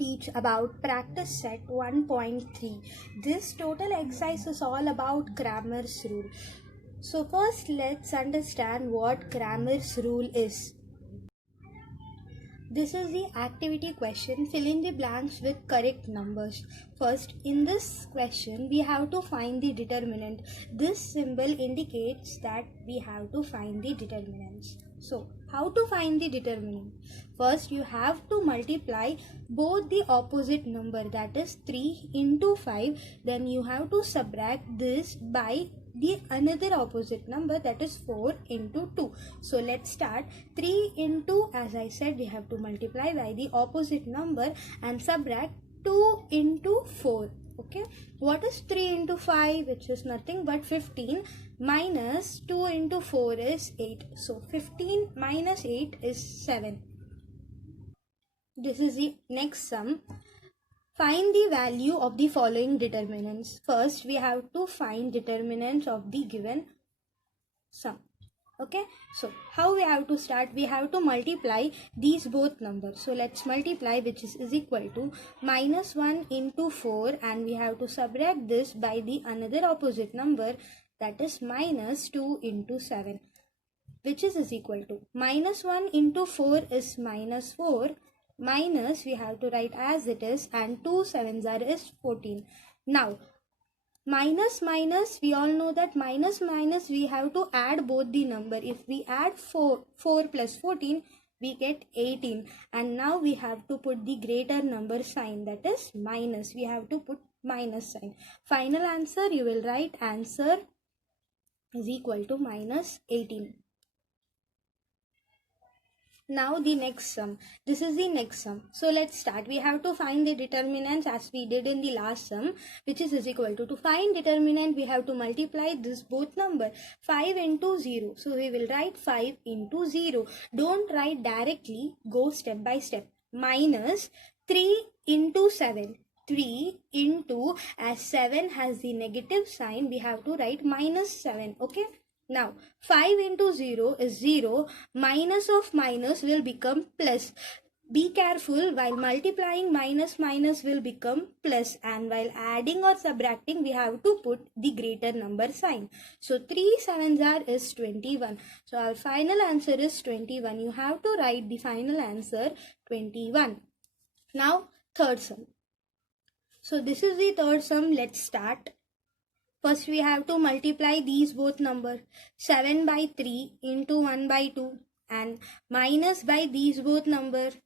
teach about practice set 1.3. This total exercise is all about Cramer's rule. So first let's understand what Cramer's rule is. This is the activity question. Fill in the blanks with correct numbers. First, in this question, we have to find the determinant. This symbol indicates that we have to find the determinants. So, how to find the determinant? First, you have to multiply both the opposite number, that is 3 into 5. Then you have to subtract this by the another opposite number, that is 4 into 2. So let's start. 3 into, as I said, we have to multiply by the opposite number and subtract 2 into 4. Okay, what is 3 into 5, which is nothing but 15, minus 2 into 4 is 8. So 15 minus 8 is 7. This is the next sum. Find the value of the following determinants. First, we have to find determinants of the given sum. Okay, so how we have to start? We have to multiply these both numbers. So let's multiply, which is equal to minus 1 into 4, and we have to subtract this by the another opposite number, that is minus 2 into 7, which is equal to minus 1 into 4 is minus 4, minus we have to write as it is, and 2 sevens are is 14. Now minus we all know that minus we have to add both the number. If we add 4 plus 14, we get 18, and now we have to put the greater number sign, that is minus. We have to put minus sign. Final answer, you will write answer is equal to minus 18. Now the next sum. This is the next sum. So let's start. We have to find the determinants as we did in the last sum, which is equal to find determinant, we have to multiply this both number. 5 into 0. So we will write 5 into 0. Don't write directly, go step by step. Minus 3 into 7. 3 into, as 7 has the negative sign, we have to write minus 7. Okay. Now, 5 into 0 is 0. Minus of minus will become plus. Be careful, while multiplying minus will become plus, and while adding or subtracting we have to put the greater number sign. So 3 sevens are is 21. So our final answer is 21. You have to write the final answer 21. Now third sum. So this is the third sum. Let's start. First, we have to multiply these both numbers. 7 by 3 into 1 by 2, and minus by these both numbers.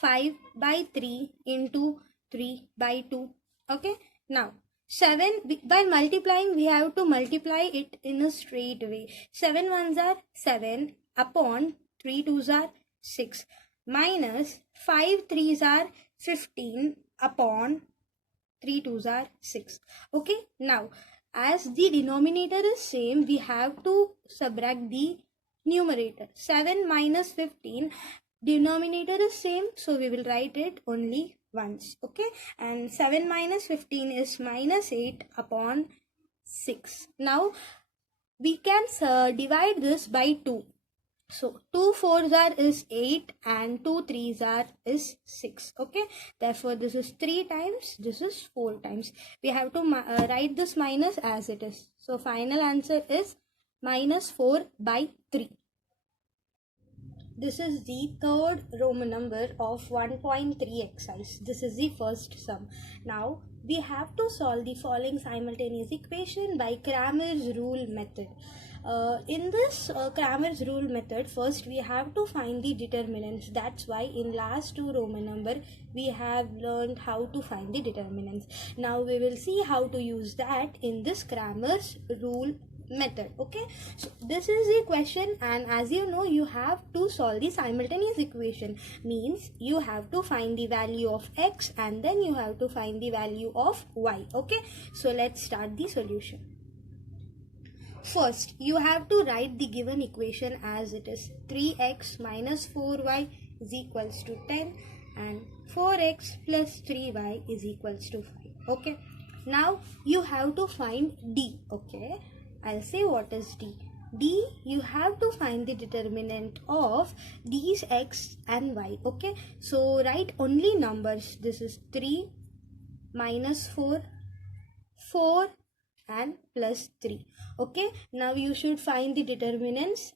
5 by 3 into 3 by 2. Okay. Now, 7, by multiplying, we have to multiply it in a straight way. 7 ones are 7 upon 3 twos are 6. Minus 5 threes are 15 upon 3 twos are 6. Okay. Now, as the denominator is same, we have to subtract the numerator. 7 minus 15, denominator is same, so we will write it only once. Okay, and 7 minus 15 is minus 8 upon 6. Now we can divide this by 2. So 2 fours are is 8 and 2 threes are is 6. Okay, therefore this is 3 times, this is 4 times. We have to write this minus as it is. So final answer is minus 4 by 3. This is the third Roman number of 1.3 exercise. This is the first sum. Now we have to solve the following simultaneous equation by Cramer's rule method. In this Cramer's rule method, first we have to find the determinants. That's why in last two Roman number we have learned how to find the determinants. Now we will see how to use that in this Cramer's rule method. Okay, so this is the question, and as you know, you have to solve the simultaneous equation. Means you have to find the value of x and then you have to find the value of y. Okay, so let's start the solution. First, you have to write the given equation as it is. 3x minus 4y is equals to 10 and 4x plus 3y is equals to 5. Okay. Now, you have to find d. Okay. I'll say what is d. D, you have to find the determinant of these x and y. Okay, so write only numbers. This is 3, minus 4, 4 and plus 3. Okay, now you should find the determinants.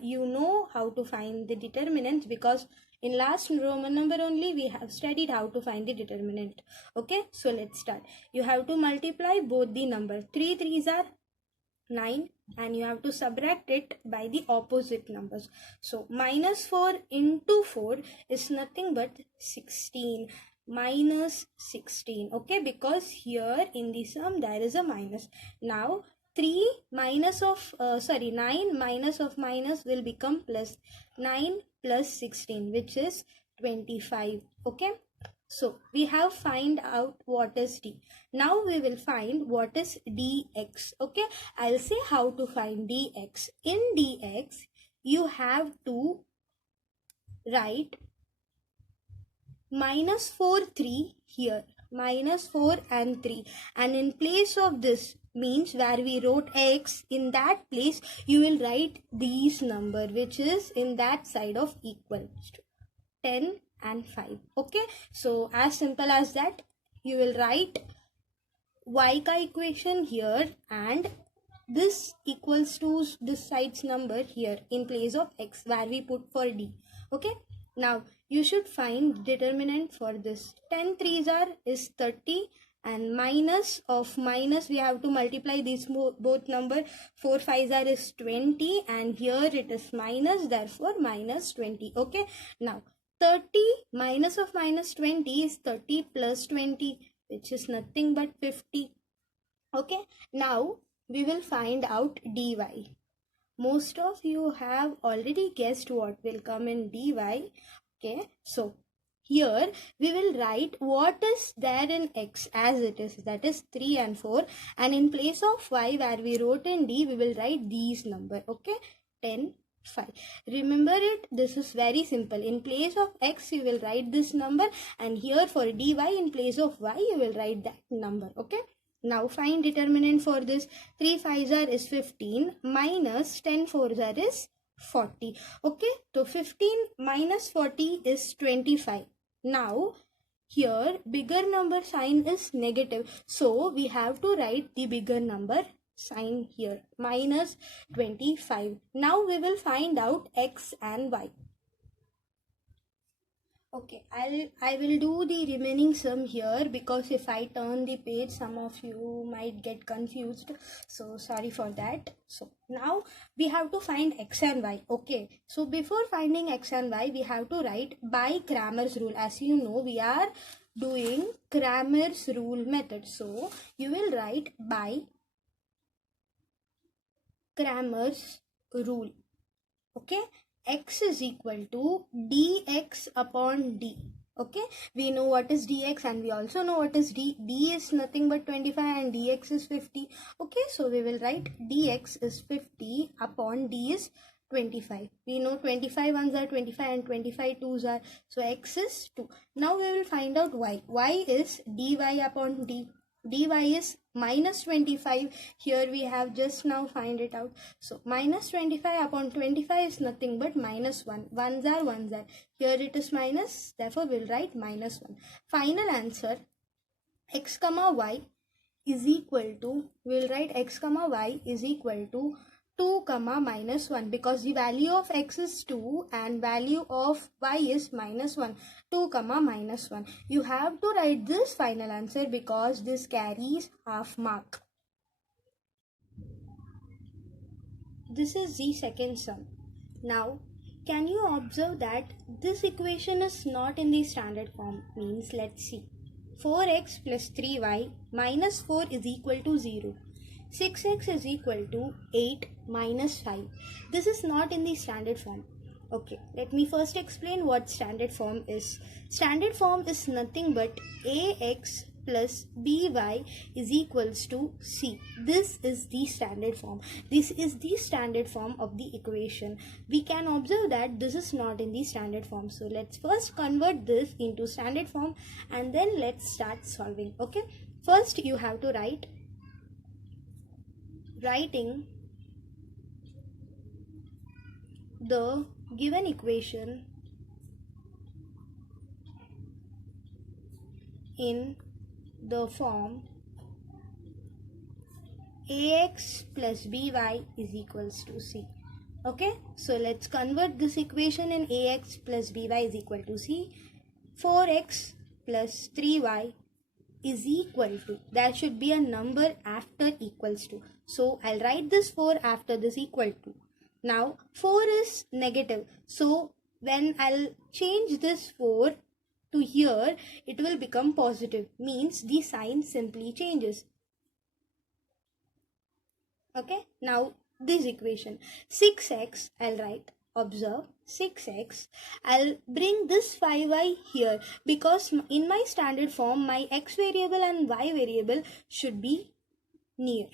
You know how to find the determinants because in last Roman number only we have studied how to find the determinant. Okay, so let's start. You have to multiply both the number. 3 3s are 9 and you have to subtract it by the opposite numbers. So minus 4 into 4 is nothing but 16. Minus 16. Okay, because here in the sum there is a minus. Now 3 minus of 9 minus of minus will become plus. 9 plus 16, which is 25. Okay, so we have find out what is D. Now we will find what is dx. Okay, I'll say how to find dx. In dx, you have to write minus 4, 3 here. Minus 4 and 3. And in place of this, means where we wrote x, in that place you will write these number, which is in that side of equal to 10 and 5. Okay, so as simple as that, you will write y ka equation here and this equals to this side's number here in place of x where we put for D. Okay, now you should find determinant for this. 10 3s are is 30 and minus of minus we have to multiply these both number. 4 5s are is 20 and here it is minus, therefore minus 20. Okay, now 30 minus of minus 20 is 30 plus 20, which is nothing but 50. Okay, now we will find out dy. Most of you have already guessed what will come in dy. Okay, so here we will write what is there in x as it is, that is 3 and 4, and in place of y where we wrote in D we will write these number. Okay, 10 5. Remember it, this is very simple. In place of x you will write this number and here for dy in place of y you will write that number. Okay, now find determinant for this. 3 5s are is 15 minus 10 4s are is 40. Okay, so 15 minus 40 is 25. Now here bigger number sign is negative, so we have to write the bigger number sign here, minus 25. Now we will find out x and y. Okay, I will do the remaining sum here because if I turn the page some of you might get confused, so sorry for that. So now we have to find x and y. Okay, so before finding x and y we have to write by Cramer's rule. As you know, we are doing Cramer's rule method, so you will write by Cramer's rule. Okay, x is equal to dx upon d. Okay, we know what is dx and we also know what is d. D is nothing but 25 and dx is 50. Okay, so we will write dx is 50 upon d is 25. We know 25 ones are 25 and 25 twos are, so x is 2. Now we will find out y. Y is dy upon d. Dy is minus 25. Here we have just now find it out. So minus 25 upon 25 is nothing but minus 1. Ones are ones are. Here it is minus. Therefore we'll write minus 1. Final answer x comma y is equal to, we'll write x comma y is equal to 2 comma minus 1 because the value of x is 2 and value of y is minus 1. 2 comma minus 1. You have to write this final answer because this carries half mark. This is the second sum. Now can you observe that this equation is not in the standard form? Means let's see. 4x plus 3y minus 4 is equal to 0. 6x is equal to 8 minus 5. This is not in the standard form. Okay, let me first explain what standard form is. Standard form is nothing but ax plus by is equals to c. This is the standard form. This is the standard form of the equation. We can observe that this is not in the standard form. So let's first convert this into standard form and then let's start solving. Okay, first you have to writing the given equation in the form ax plus by is equals to c. Okay, so let's convert this equation in ax plus by is equal to c. 4x plus 3y is equal to, there should be a number after equals to. So I'll write this 4 after this equal to. Now 4 is negative. So when I'll change this 4 to here, it will become positive. Means the sign simply changes. Okay, now this equation 6x, I'll write, observe 6x, I'll bring this 5y here because in my standard form my x variable and y variable should be near.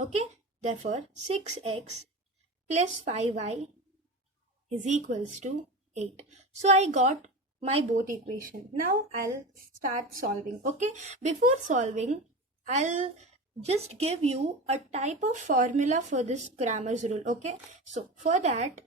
Okay, therefore 6x plus 5y is equals to 8. So I got my both equation. Now I'll start solving. Okay, before solving I'll just give you a type of formula for this Cramer's rule. Okay, so for that,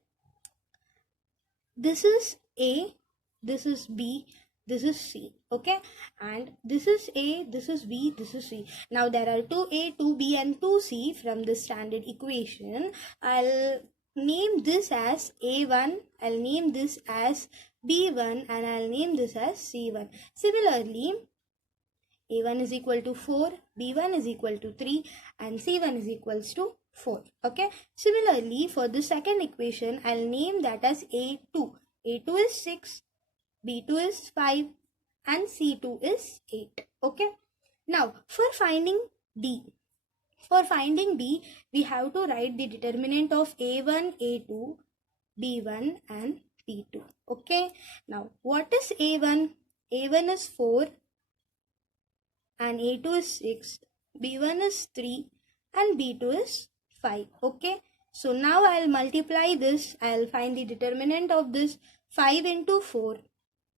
this is A, this is B, this is C. Okay, and this is A, this is B, this is C. Now there are 2A, 2B and 2C from the standard equation. I'll name this as A1, I'll name this as B1 and I'll name this as C1. Similarly, A1 is equal to 4, B1 is equal to 3 and C1 is equals to 4. Okay. Similarly, for the second equation, I'll name that as A2. A2 is 6, B2 is 5 and C2 is 8. Okay. Now, for finding D, we have to write the determinant of A1, A2, B1 and B2. Okay. Now, what is A1? A1 is 4 and A2 is 6, B1 is 3 and B2 is 5. Okay, so now I'll multiply this. I'll find the determinant of this. 5 into 4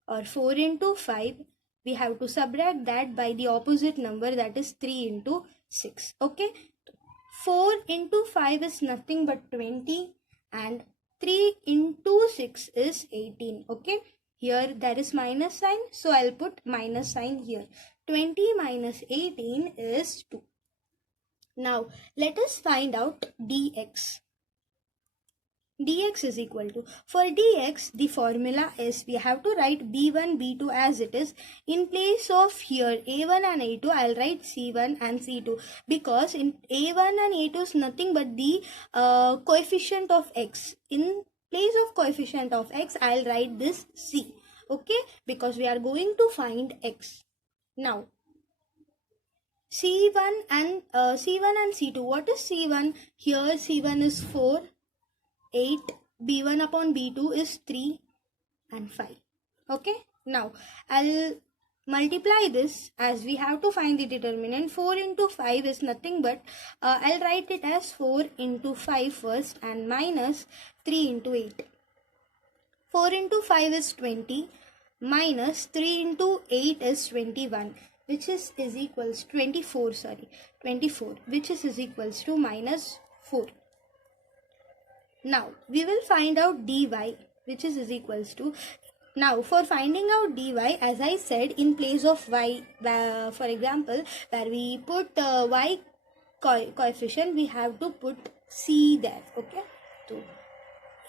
or 4 into 5. We have to subtract that by the opposite number, that is 3 into 6. Okay, 4 into 5 is nothing but 20 and 3 into 6 is 18. Okay, here there is minus sign, so I'll put minus sign here. 20 minus 18 is 2. Now let us find out dx. Dx is equal to, for dx the formula is, we have to write b1 b2 as it is. In place of here a1 and a2, I'll write c1 and c2 because in a1 and a2 is nothing but the coefficient of x. In place of coefficient of x, I'll write this c. Okay, because we are going to find x. Now C1 and C2. What is C1? Here C1 is 4, 8, B1 upon B2 is 3 and 5. Okay. Now I'll multiply this as we have to find the determinant. 4 into 5 is nothing but I'll write it as 4 into 5 first and minus 3 into 8. 4 into 5 is 20 minus 3 into 8 is 21. Which is equals 24, which is equals to minus 4. Now we will find out dy, which is equals to, now for finding out dy, as I said, in place of y, for example, where we put y coefficient, we have to put c there. Okay, so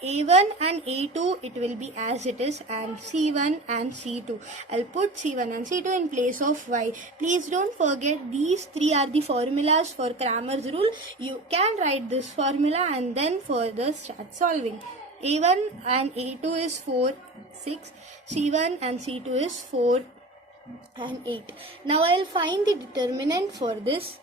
A1 and A2 it will be as it is, and C1 and C2. I'll put C1 and C2 in place of Y. Please don't forget these three are the formulas for Cramer's rule. You can write this formula and then further start solving. A1 and A2 is 4, 6. C1 and C2 is 4 and 8. Now I'll find the determinant for this.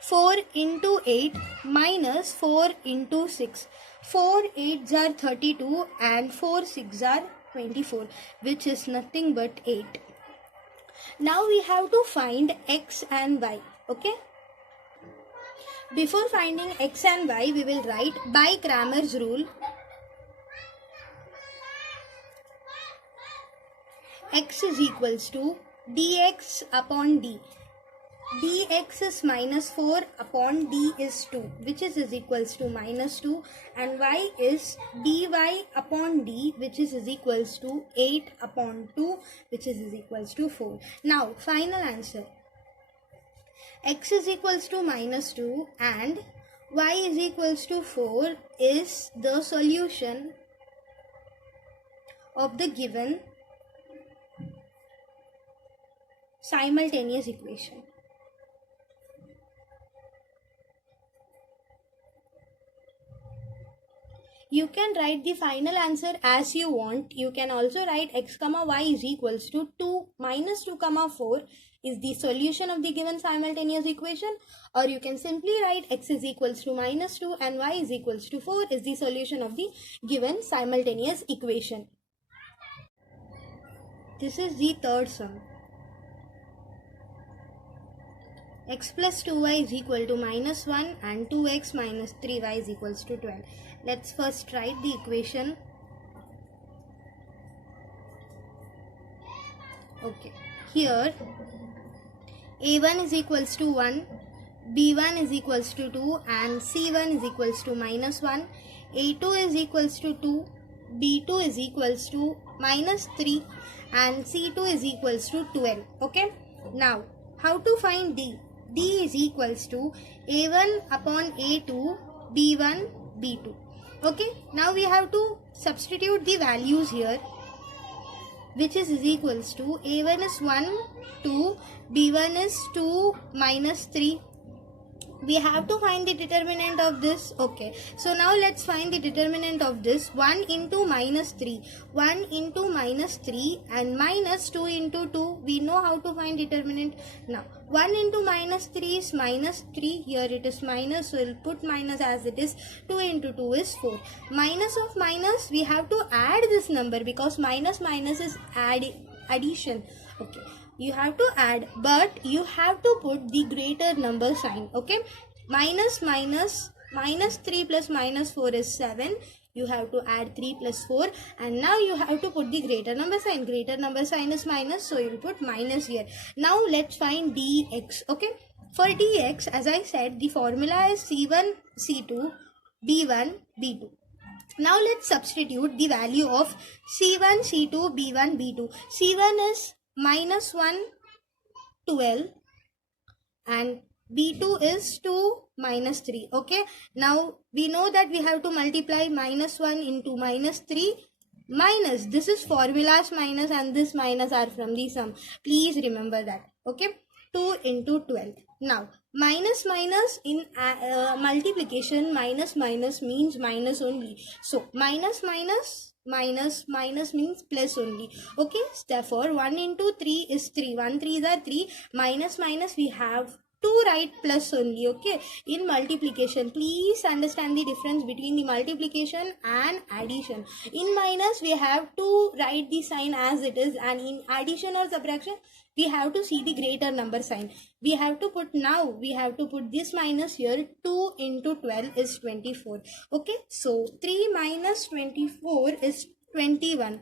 4 into 8 minus 4 into 6. 4 8s are 32 and 4 6s are 24, which is nothing but 8. Now we have to find x and y. Okay. Before finding x and y, we will write by Cramer's rule. X is equals to dx upon d. dx is minus 4 upon d is 2, which is equals to minus 2, and y is dy upon d, which is equals to 8 upon 2, which is equals to 4. Now final answer, x is equals to minus 2 and y is equals to 4 is the solution of the given simultaneous equation. You can write the final answer as you want. You can also write x comma y is equals to 2 minus 2 comma 4 is the solution of the given simultaneous equation, or you can simply write x is equals to minus 2 and y is equals to 4 is the solution of the given simultaneous equation. This is the third sum. X plus 2y is equal to minus 1 and 2x minus 3y is equals to 12. Let's first write the equation. Okay, here a1 is equals to 1, b1 is equals to 2 and c1 is equals to minus 1, a2 is equals to 2, b2 is equals to minus 3 and c2 is equals to 12. Okay, now how to find d? D is equals to a1 upon a2, b1, b2. Okay, now we have to substitute the values here, which is equals to a1 is 1, 2, b1 is 2 minus 3. We have to find the determinant of this. Okay, so now let's find the determinant of this. 1 into minus 3, 1 into minus 3 and minus 2 into 2. We know how to find determinant. Now 1 into minus 3 is minus 3. Here it is minus, so we'll put minus as it is. 2 into 2 is 4. Minus of minus, we have to add this number because minus minus is addition. Okay, you have to add, but you have to put the greater number sign. Okay, minus 3 plus minus 4 is 7. You have to add 3 plus 4 and now you have to put the greater number sign. Greater number sign is minus, so you will put minus here. Now let's find dx. Okay, for dx, as I said, the formula is c1 c2 b1 b2. Now let's substitute the value of c1 c2 b1 b2. c1 is minus 1, 12 and b2 is 2 minus 3. Okay, now we know that we have to multiply minus 1 into minus 3 minus, this is formulas minus and this minus are from the sum. Please remember that. Okay, 2 into 12. Now minus minus in multiplication, minus minus means minus only. So minus minus minus minus means plus only. Okay, therefore 1 into 3 is 3. 1 3s are 3. Minus minus we have to write plus only. Okay, in multiplication, please understand the difference between the multiplication and addition. In minus we have to write the sign as it is, and in addition or subtraction we have to see the greater number sign. We have to put, now we have to put this minus here. 2 into 12 is 24. Okay, so 3 minus 24 is 21.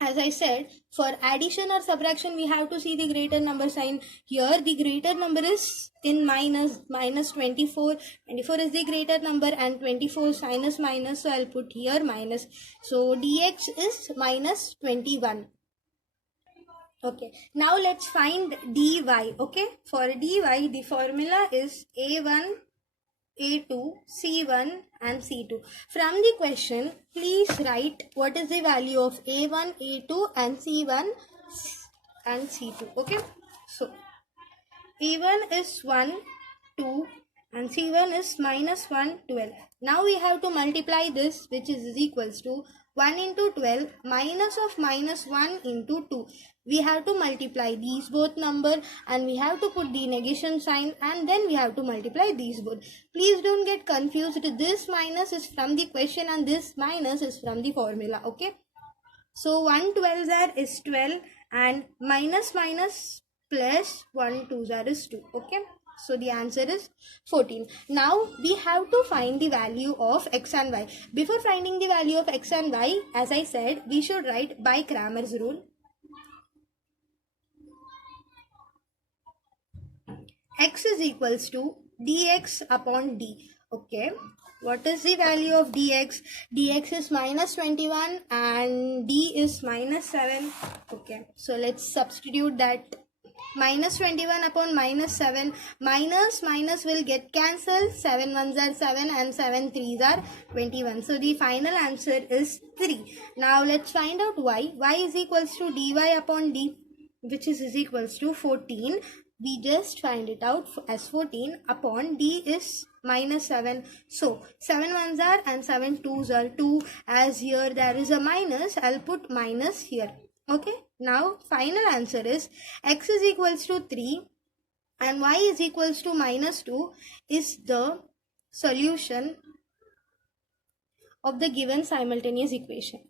As I said, for addition or subtraction we have to see the greater number sign. Here the greater number is in minus, minus 24. 24 is the greater number and 24 sign is minus, so I'll put here minus. So dx is minus 21. Okay, now let's find dy. Okay, for dy the formula is a1, a2, c1 and c2. From the question, please write what is the value of a1, a2 and c1 and c2. Okay, so a1 is 1, 2 and c1 is minus 1, 12. Now we have to multiply this, which is equals to 1 into 12 minus of minus 1 into 2. We have to multiply these both number and we have to put the negation sign and then we have to multiply these both. Please don't get confused. This minus is from the question and this minus is from the formula. Okay, so 1 12s are is 12 and minus minus plus 1 2s are is 2. Okay, so the answer is 14. Now we have to find the value of x and y. Before finding the value of x and y, as I said, we should write by Cramer's rule. x is equals to dx upon d. Okay, what is the value of dx? Dx is minus 21 and d is minus 7. Okay, so let's substitute that. Minus 21 upon minus 7, minus will get cancelled. 7 ones are 7 and 7 threes are 21. So the final answer is 3. Now let's find out y. Y is equals to dy upon d, which is equals to 14. We just find it out as 14 upon d is minus 7. So 7 ones are and 7 twos are 2. As here there is a minus, I'll put minus here. Okay, now final answer is x is equals to 3 and y is equals to minus 2 is the solution of the given simultaneous equation.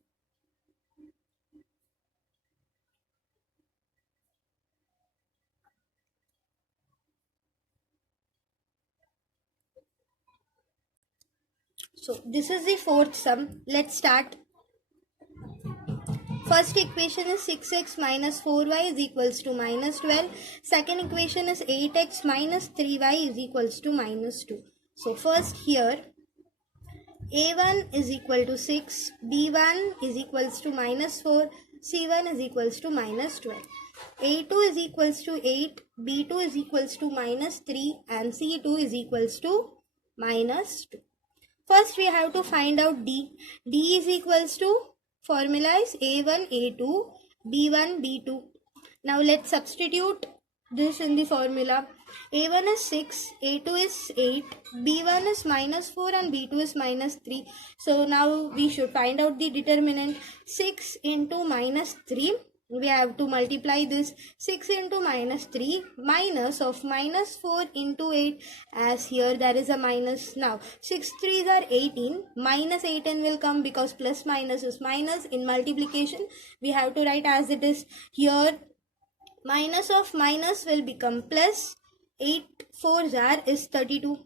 So this is the fourth sum. Let's start. First equation is 6x minus 4y is equals to minus 12. Second equation is 8x minus 3y is equals to minus 2. So first here a1 is equal to 6, b1 is equals to minus 4, c1 is equals to minus 12. a2 is equals to 8, b2 is equals to minus 3 and c2 is equals to minus 2. First we have to find out d. d is equals to, formula is a1, a2, b1, b2. Now let's substitute this in the formula. a1 is 6, a2 is 8, b1 is minus 4 and b2 is minus 3. So now we should find out the determinant. 6 into minus 3. We have to multiply this. 6 into minus 3 minus of minus 4 into 8, as here there is a minus. Now 6 3s are 18, minus 18 will come because plus minus is minus. In multiplication we have to write as it is. Here minus of minus will become plus. 8 4s are is 32.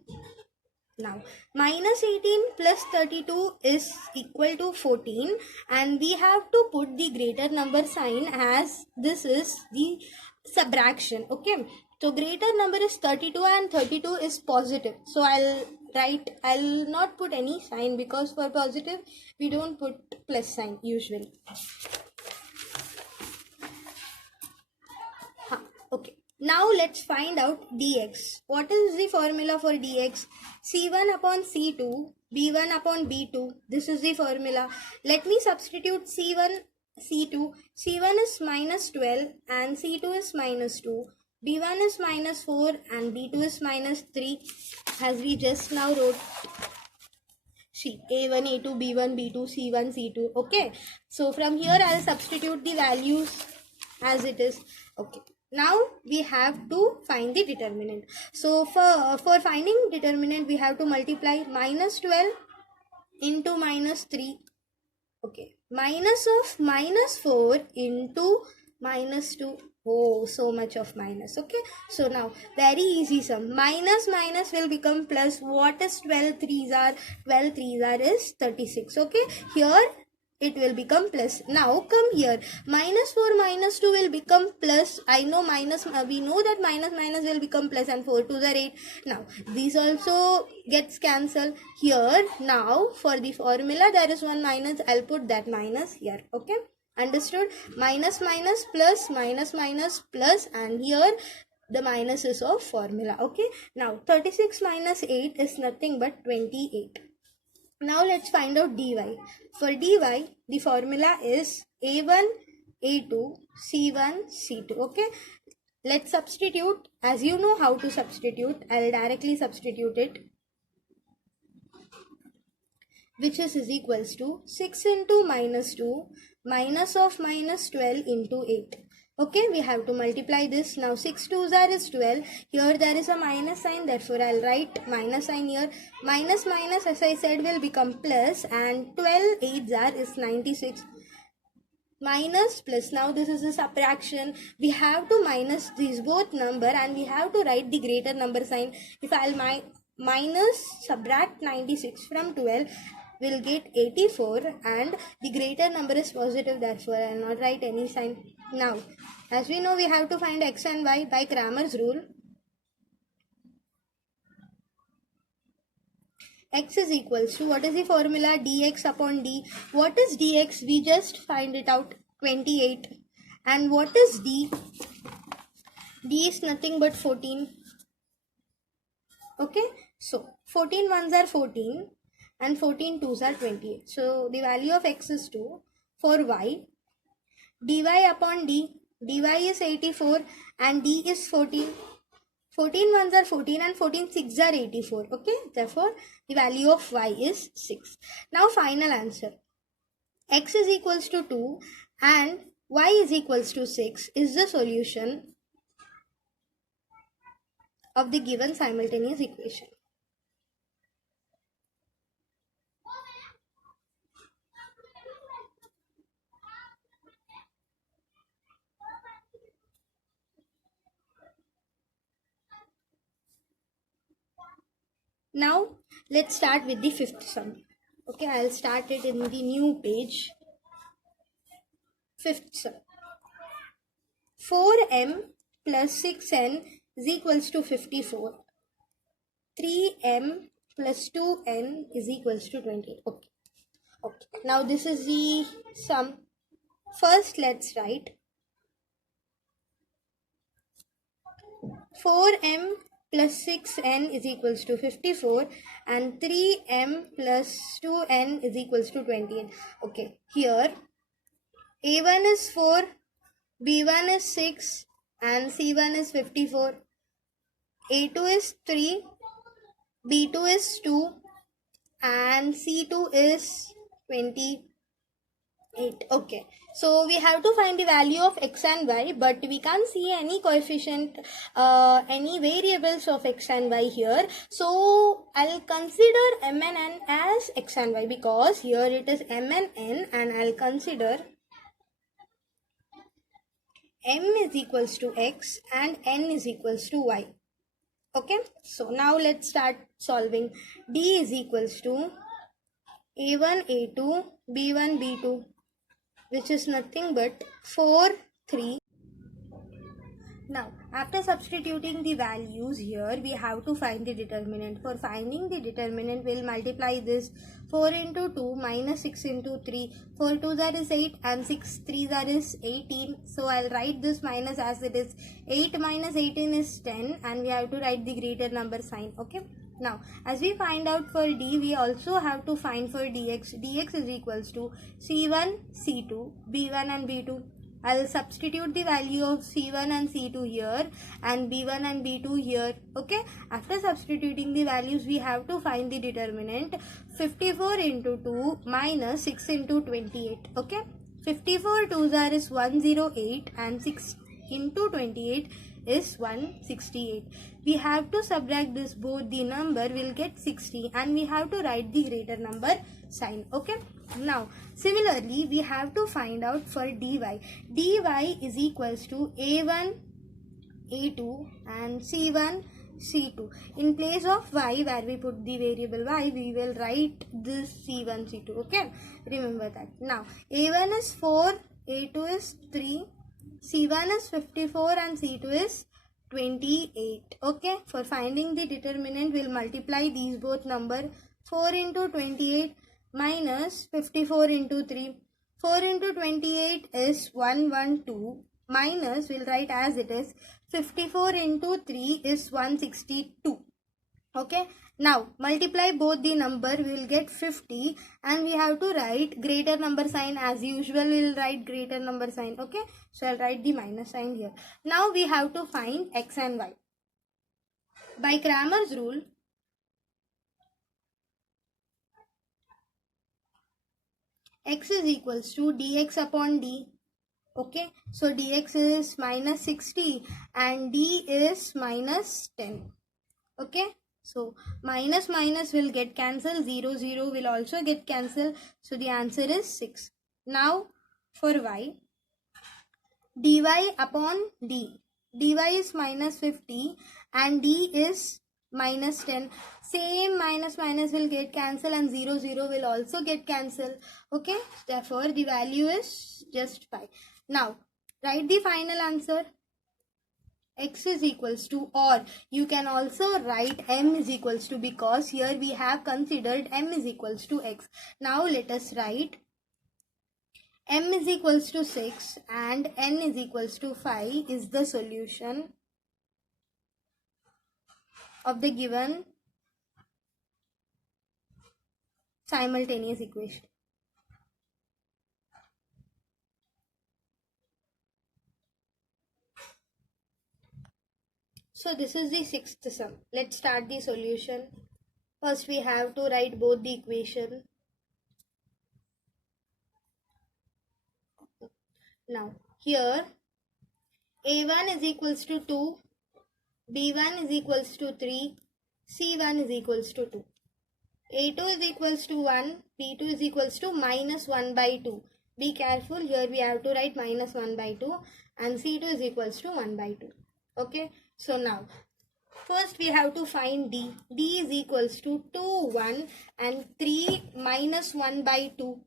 Now minus 18 plus 32 is equal to 14 and we have to put the greater number sign as this is the subtraction. Okay, so greater number is 32 and 32 is positive. So I'll not put any sign because for positive we don't put plus sign usually. Okay. Now let's find out dx. What is the formula for dx? c1 upon c2, b1 upon b2. This is the formula. Let me substitute c1, c2. c1 is minus 12 and c2 is minus 2. b1 is minus 4 and b2 is minus 3, as we just now wrote. See, a1, a2, b1, b2, c1, c2. Okay. So from here I'll substitute the values as it is. Okay. Now we have to find the determinant. So for finding determinant we have to multiply minus 12 into minus 3. Okay. Minus of minus 4 into minus 2. Oh, so much of minus. Okay. So now very easy sum. Minus will become plus. What is 12 threes are? 12 threes are is 36. Okay. Here it will become plus. Now come here. Minus 4 minus 2 will become plus. I know minus, we know that minus will become plus and 4 to the 8. Now these also gets cancelled here. Now for the formula there is one minus. I'll put that minus here. Okay. Understood? Minus plus plus and here the minus is of formula. Okay. Now 36 minus 8 is nothing but 28. Now let's find out dy. For dy, the formula is a1, a2, c1, c2. Okay. Let's substitute. As you know how to substitute, I'll directly substitute it. Which is equals to 6 into minus 2 minus of minus 12 into 8. Okay, we have to multiply this. Now 6 2s are is 12. Here there is a minus sign, therefore I'll write minus sign here. Minus as I said will become plus and 12 8s are is 96. Minus plus, now this is a subtraction. We have to minus these both number and we have to write the greater number sign. If I'll minus subtract 96 from 12, we'll get 84 and the greater number is positive, therefore I'll not write any sign. Now as we know we have to find x and y by Cramer's rule. x is equals to, what is the formula? Dx upon d. What is dx? We just find it out, 28. And what is d? D is nothing but 14. Okay, so 14 ones are 14 and 14 twos are 28. So the value of x is 2. For y, dy upon d, dy is 84 and d is 14. 14 ones are 14 and 14 six are 84. Okay, therefore the value of y is 6. Now final answer, x is equals to 2 and y is equals to 6 is the solution of the given simultaneous equation. Now let's start with the fifth sum. Okay, I'll start it in the new page. Fifth sum. 4m plus 6n is equals to 54. 3m plus 2n is equals to 28. Okay. Okay. Now this is the sum. First let's write 4m plus 6n is equals to 54 and 3m plus 2n is equals to 28. Okay, here a1 is 4, b1 is 6 and c1 is 54. a2 is 3, b2 is 2 and c2 is 28. Okay, so we have to find the value of x and y, but we can't see any coefficient, any variables of x and y here. So I'll consider m and n as x and y because here it is m and n, and I'll consider m is equals to x and n is equals to y. Okay, so now let's start solving. D is equals to a1 a2 b1 b2, which is nothing but 4 3. Now after substituting the values here, we have to find the determinant. For finding the determinant, we'll multiply this. 4 into 2 minus 6 into 3. 4 2s are is 8 and 6 3s are is 18. So I'll write this minus as it is. 8 minus 18 is 10 and we have to write the greater number sign. Okay. Now as we find out for d, we also have to find for dx. Dx is equals to c1 c2 b1 and b2. I'll substitute the value of c1 and c2 here and b1 and b2 here. Okay, after substituting the values, we have to find the determinant. 54 into 2 minus 6 into 28. Okay, 54 2s are is 108 and 6 into 28 is 168. We have to subtract this both the number, will get 60 and we have to write the greater number sign. Okay, now similarly we have to find out for dy. Dy is equals to a1 a2 and c1 c2. In place of y, where we put the variable y, we will write this c1 c2. Okay, remember that. Now a1 is 4, a2 is 3, c1 is 54 and c2 is 28. Okay, for finding the determinant, we'll multiply these both number. 4 into 28 minus 54 into 3. 4 into 28 is 112 minus, we'll write as it is, 54 into 3 is 162. Okay, now multiply both the number, we will get 50 and we have to write greater number sign. As usual, we will write greater number sign. Okay, so I'll write the minus sign here. Now we have to find x and y. By Cramer's rule, x is equals to dx upon d. Okay, so dx is minus 60 and d is minus 10. Okay, so minus minus will get cancelled, 0 0 will also get cancelled, so the answer is 6. Now for y, dy upon d. Dy is minus 50 and d is minus 10. Same minus minus will get cancelled and 0 0 will also get cancelled. Okay, therefore the value is just 5. Now write the final answer. x is equals to, or you can also write m is equals to, because here we have considered m is equals to x. Now let us write m is equals to 6 and n is equals to 5 is the solution of the given simultaneous equation. So this is the sixth sum. Let's start the solution. First we have to write both the equation. Now here a1 is equals to 2, b1 is equals to 3, c1 is equals to 2. a2 is equals to 1, b2 is equals to minus 1 by 2. Be careful, here we have to write minus 1 by 2 and c2 is equals to 1 by 2. Okay, so now first we have to find d. d is equals to 2, 1 and 3 minus 1 by 2.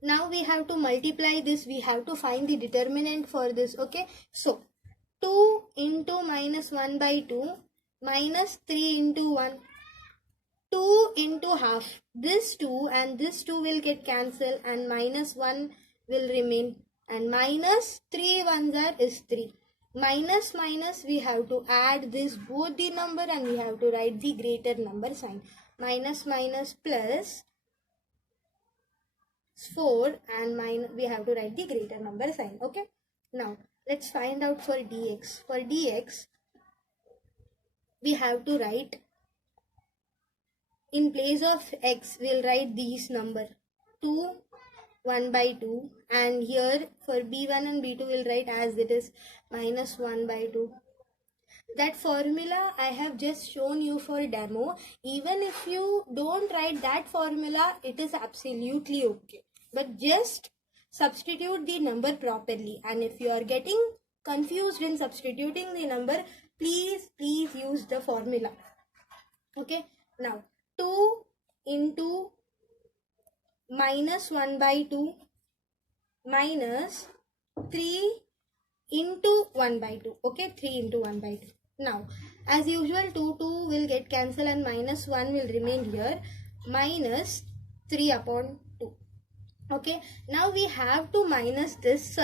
Now we have to multiply this, we have to find the determinant for this. Okay, so 2 into minus 1 by 2 minus 3 into 1. 2 into half. This 2 and this 2 will get cancelled and minus 1 will remain, and minus 3 ones are is 3. Minus minus we have to add this both the number and we have to write the greater number sign. Minus minus plus 4 and minus we have to write the greater number sign. Okay, now let's find out for dx. For dx we have to write, in place of x we'll write these number 2, 1 by 2, and here for b1 and b2 we'll write as it is minus 1 by 2. That formula I have just shown you for demo. Even if you don't write that formula, it is absolutely okay. But just substitute the number properly. And if you are getting confused in substituting the number, please use the formula. Okay, now 2 into minus 1 by 2 minus 3 into 1 by 2. Okay, 3 into 1 by 2. Now, as usual, 2 will get cancelled and minus 1 will remain here. Minus 3 upon 2. Okay, now we have to minus this,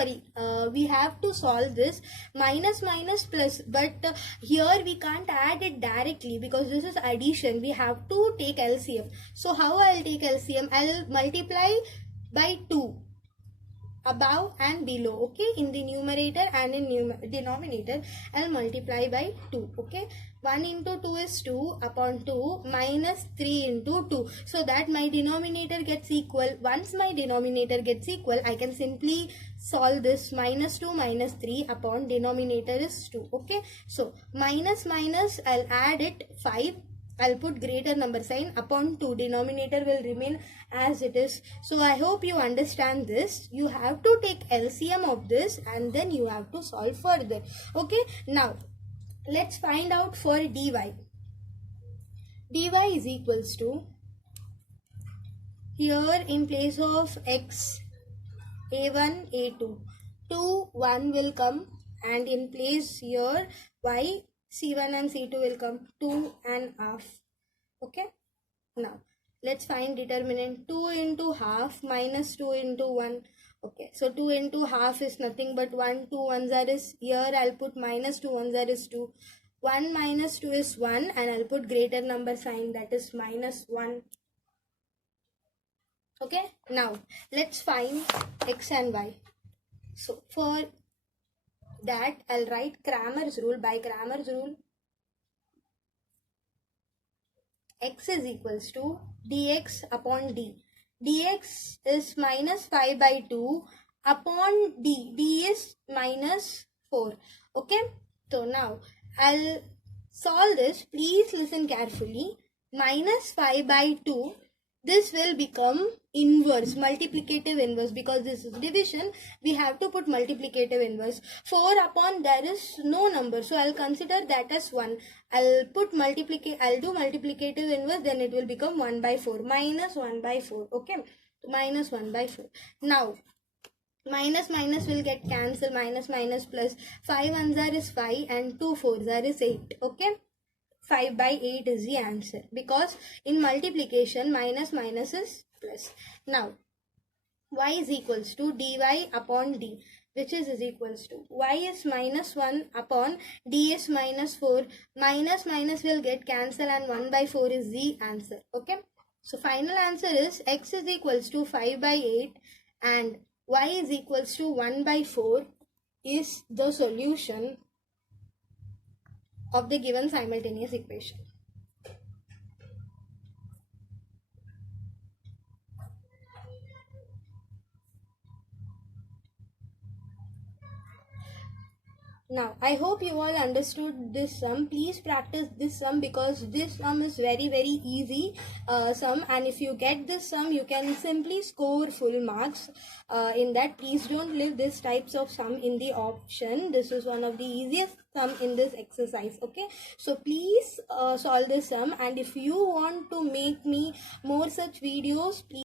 we have to solve this minus minus plus, but here we can't add it directly because this is addition. We have to take LCM. So how I'll take LCM? I'll multiply by 2 above and below. Okay, in the numerator and in denominator I'll multiply by 2. Okay, 1 into 2 is 2 upon 2 minus 3 into 2, so that my denominator gets equal. Once my denominator gets equal, I can simply solve this. Minus 2 minus 3 upon denominator is 2. Okay, so minus minus I'll add it 5. I'll put greater number sign upon 2. Denominator will remain as it is. So I hope you understand this. You have to take LCM of this and then you have to solve further. Okay, now let's find out for dy. dy is equals to, here in place of x, a1, a2, 2, 1 will come, and in place here y, c1 and c2 will come, 2 and half. Okay, now let's find determinant. 2 into half minus 2 into 1. Okay, so 2 into half is nothing but 1. 2 ones are is, here I'll put minus 2 ones are is 2. 1 minus 2 is 1 and I'll put greater number sign, that is minus 1. Okay, now let's find x and y. So for that I'll write Cramer's rule. By Cramer's rule, x is equals to dx upon d. dx is minus 5 by 2 upon d. d is minus 4. Okay, so now I'll solve this. Please listen carefully. Minus 5 by 2, this will become inverse, multiplicative inverse, because this is division. We have to put multiplicative inverse. 4 upon, there is no number, so I'll consider that as 1. I'll do multiplicative inverse, then it will become 1 by 4, minus 1 by 4. Okay, minus 1 by 4. Now minus minus will get cancelled, minus minus plus, 5 ones are is 5 and 2 fours are is 8. Okay, 5 by 8 is the answer, because in multiplication minus minus is plus. Now y is equals to dy upon d, which is equals to y is minus 1 upon d is minus 4. Minus minus will get cancelled and 1 by 4 is the answer. Okay, so final answer is x is equals to 5 by 8 and y is equals to 1 by 4 is the solution of the given simultaneous equation. Now, I hope you all understood this sum. Please practice this sum, because this sum is very easy sum, and if you get this sum, you can simply score full marks in that. Please don't leave this types of sum in the option. This is one of the easiest sum in this exercise. Okay, so please solve this sum, and if you want to make me more such videos, please